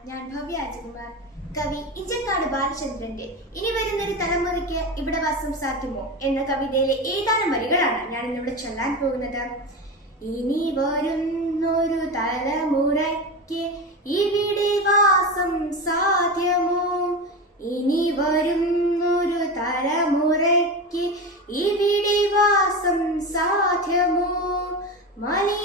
ഞാൻ ഭവ്യ രാജകുമാർ. കവി ഇഞ്ചക്കാട് ബാലചന്ദ്രന്റെ ഇനി വരുന്നൊരു തലമുറയ്ക്ക് ഇവിടെ വാസം സാധ്യമോ എന്ന കവിതയിലെ ഏതാനും വരികളാണ് ഞാൻ ഇന്നിവിടെ ചൊല്ലാൻ പോകുന്നത്. ഇനി വരുന്നൊരു തലമുറയ്ക്ക് ഇവിടെ വാസം സാധ്യമോ, ഇനി വരുന്നൊരു തലമുറയ്ക്ക് ഇവിടെ വാസം സാധ്യമോ,